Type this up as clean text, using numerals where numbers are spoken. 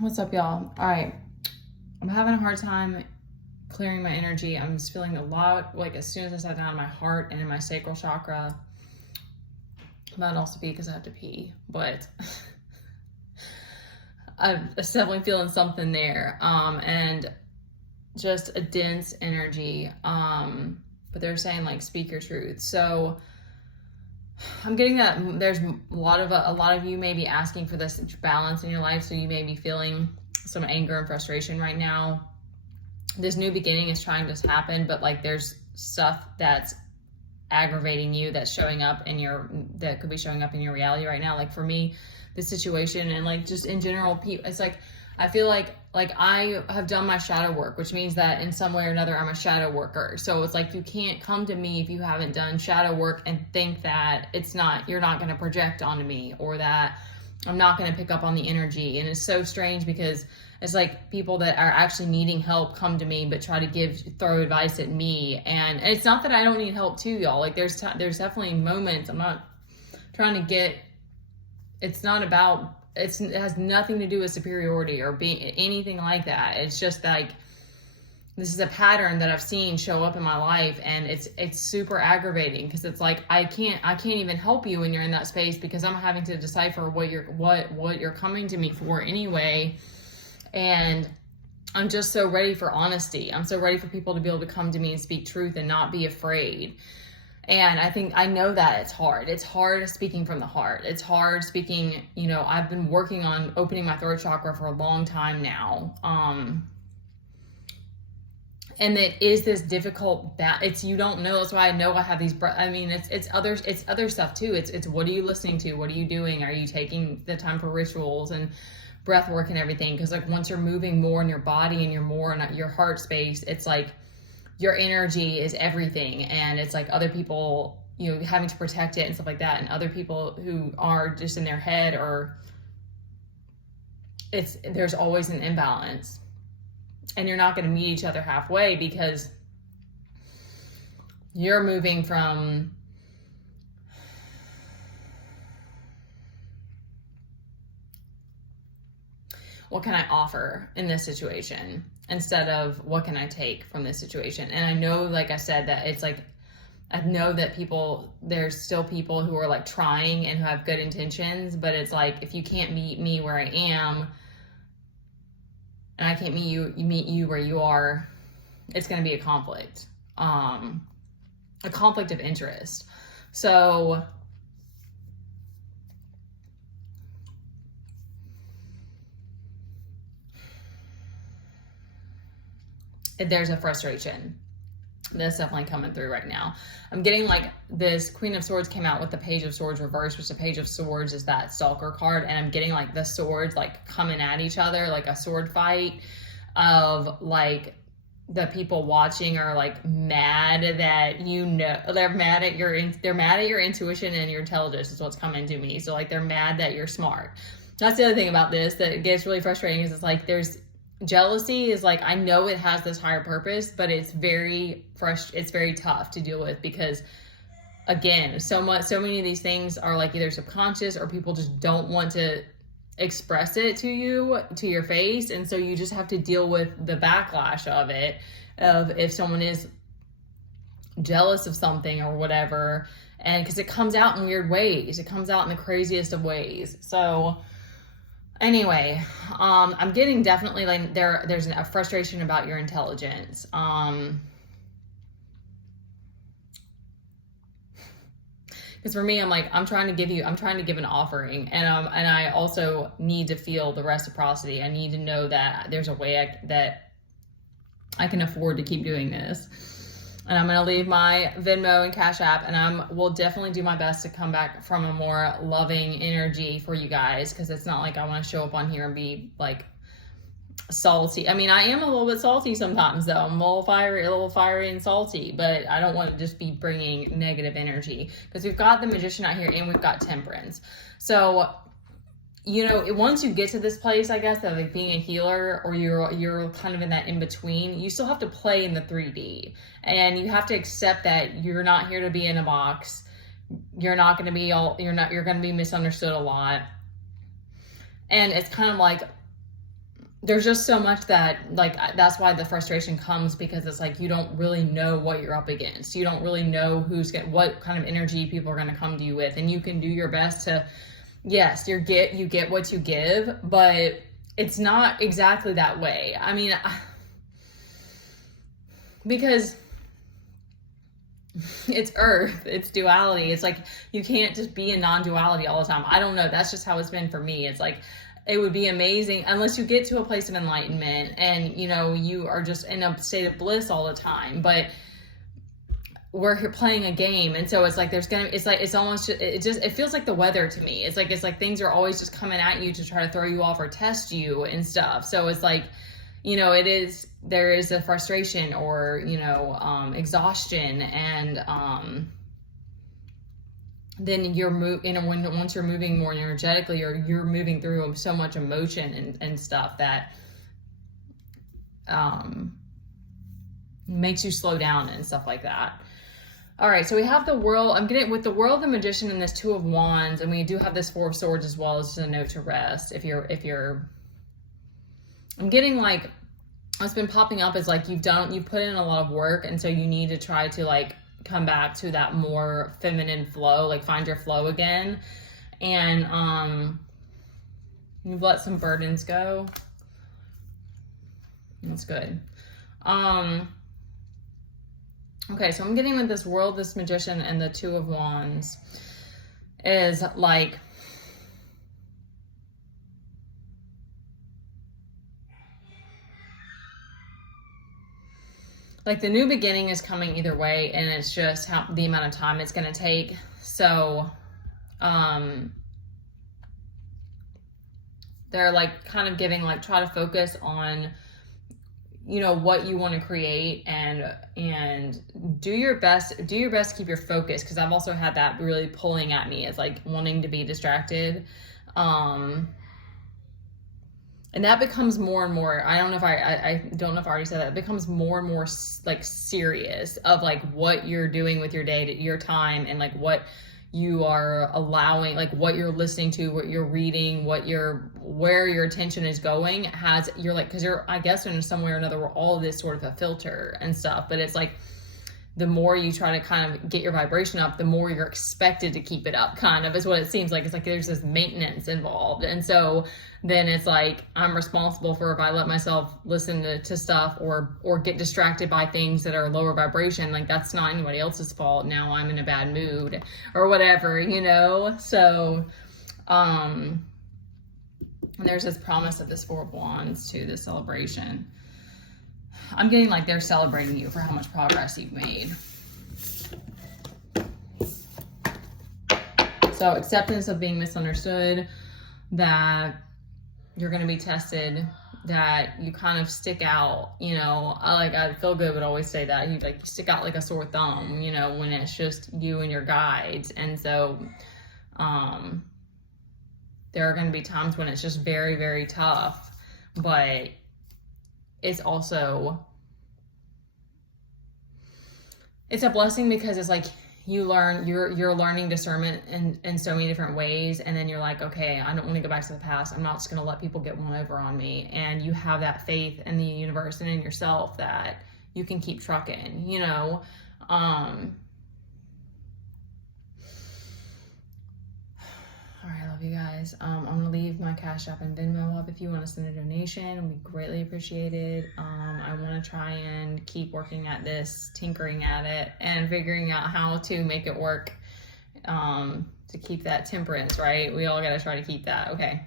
What's up, y'all? All right, I'm having a hard time clearing my energy. I'm just feeling a lot, like as soon as I sat down, my heart and in my sacral chakra. Might also be because I have to pee, but I'm definitely feeling something there. And just a dense energy. But they're saying like speak your truth. So I'm getting that there's a lot of you may be asking for this balance in your life, so you may be feeling some anger and frustration right now. This new beginning is trying to happen, but like there's stuff that's aggravating you that's showing up in your that could be showing up in your reality right now. Like for me, this situation and like just in general, people, it's like I feel like I have done my shadow work, which means that in some way or another I'm a shadow worker. So it's like you can't come to me if you haven't done shadow work and think that you're not going to project onto me, or that I'm not going to pick up on the energy. And it's so strange because it's like people that are actually needing help come to me but try to throw advice at me. And it's not that I don't need help too, y'all. Like there's definitely moments. I'm not trying to get, it's not about, it has nothing to do with superiority or being anything like that. It's just like this is a pattern that I've seen show up in my life, and it's super aggravating because it's like I can't even help you when you're in that space because I'm having to decipher what you're coming to me for anyway. And I'm just so ready for honesty. I'm so ready for people to be able to come to me and speak truth and not be afraid. And I know that it's hard. It's hard speaking from the heart. It's hard speaking, I've been working on opening my throat chakra for a long time now. And it is this difficult you don't know. That's why I know I have these, it's other stuff too. It's what are you listening to? What are you doing? Are you taking the time for rituals and breath work and everything? Because like once you're moving more in your body and you're more in your heart space, it's like your energy is everything. And it's like other people, having to protect it and stuff like that. And other people who are just in their head, or there's always an imbalance, and you're not going to meet each other halfway because you're moving from what can I offer in this situation instead of what can I take from this situation. And I know, like I said, that it's like, I know that there's still people who are like trying and who have good intentions, but it's like, if you can't meet me where I am and I can't meet you where you are, it's going to be a conflict of interest. So there's a frustration that's definitely coming through right now. I'm getting like this Queen of Swords came out with the Page of Swords reversed, which the Page of Swords is that stalker card. And I'm getting like the swords like coming at each other, like a sword fight of like the people watching are like mad that they're mad at your intuition and your intelligence is what's coming to me. So like they're mad that you're smart. That's the other thing about this that gets really frustrating is it's like there's jealousy is like, I know it has this higher purpose, but it's very tough to deal with because again, so many of these things are like either subconscious or people just don't want to express it to your face. And so you just have to deal with the backlash of it, of if someone is jealous of something or whatever. And because it comes out in weird ways, it comes out in the craziest of ways. So anyway, I'm getting definitely like there's a frustration about your intelligence. Because for me, I'm like, I'm trying to give an offering, and I also need to feel the reciprocity. I need to know that there's a way that I can afford to keep doing this. And I'm going to leave my Venmo and Cash App, and will definitely do my best to come back from a more loving energy for you guys, because it's not like I want to show up on here and be like salty. I mean, I am a little bit salty sometimes though. I'm a little fiery and salty, but I don't want to just be bringing negative energy, because we've got the Magician out here and we've got Temperance. So, once you get to this place, I guess, of like being a healer, or you're kind of in that in between, you still have to play in the 3D, and you have to accept that you're not here to be in a box. You're going to be misunderstood a lot. And it's kind of like, there's just so much that, like, that's why the frustration comes, because it's like you don't really know what you're up against. You don't really know what kind of energy people are going to come to you with, and you can do your best to, yes, you get what you give, but it's not exactly that way. I mean, because it's earth, it's duality. It's like you can't just be in non-duality all the time. I don't know, that's just how it's been for me. It's like, it would be amazing unless you get to a place of enlightenment and, you know, you are just in a state of bliss all the time. But we're here playing a game, and so it's like it feels like the weather to me. It's like things are always just coming at you to try to throw you off or test you and stuff. So it's like, you know, there is a frustration or, you know, exhaustion, and then once you're moving more energetically, or you're moving through so much emotion and stuff that makes you slow down and stuff like that. All right, so we have the World. I'm getting with the World, the Magician, and this Two of Wands, and we do have this Four of Swords as well as just a note to rest. I'm getting like, what's been popping up is like you've put in a lot of work, and so you need to try to like come back to that more feminine flow, like find your flow again. And you've let some burdens go. That's good. Okay, so I'm getting with this World, this Magician, and the Two of Wands is like, the new beginning is coming either way, and it's just the amount of time it's going to take. So, they're like kind of giving, like, try to focus on, you know, what you want to create, and do your best to keep your focus. Cause I've also had that really pulling at me as like wanting to be distracted. And that becomes more and more, I don't know if I don't know if I already said that, it becomes more and more like serious of like what you're doing with your day, your time, and like what you are allowing, like what you're listening to, what you're reading, where your attention is going cause you're, I guess in some way or another, we're all this sort of a filter and stuff, but it's like, the more you try to kind of get your vibration up, the more you're expected to keep it up, kind of is what it seems like. It's like there's this maintenance involved. And so then it's like I'm responsible for if I let myself listen to stuff or get distracted by things that are lower vibration, like that's not anybody else's fault. Now I'm in a bad mood or whatever, you know? So, and there's this promise of this Four of Wands to this celebration. I'm getting like they're celebrating you for how much progress you've made. So acceptance of being misunderstood, that you're going to be tested, that you kind of stick out, you know, I Feel Good would always say that you stick out like a sore thumb, you know, when it's just you and your guides. And so, there are going to be times when it's just very, very tough, but it's also, it's a blessing because it's like you're learning discernment in so many different ways, and then you're like, okay, I don't want to go back to the past. I'm not just going to let people get one over on me. And you have that faith in the universe and in yourself that you can keep trucking, you know. All right, I love you guys. I'm going to leave my Cash App and Venmo up if you want to send a donation. We greatly appreciate it. I want to try and keep working at this, tinkering at it, and figuring out how to make it work, to keep that temperance, right? We all got to try to keep that. Okay.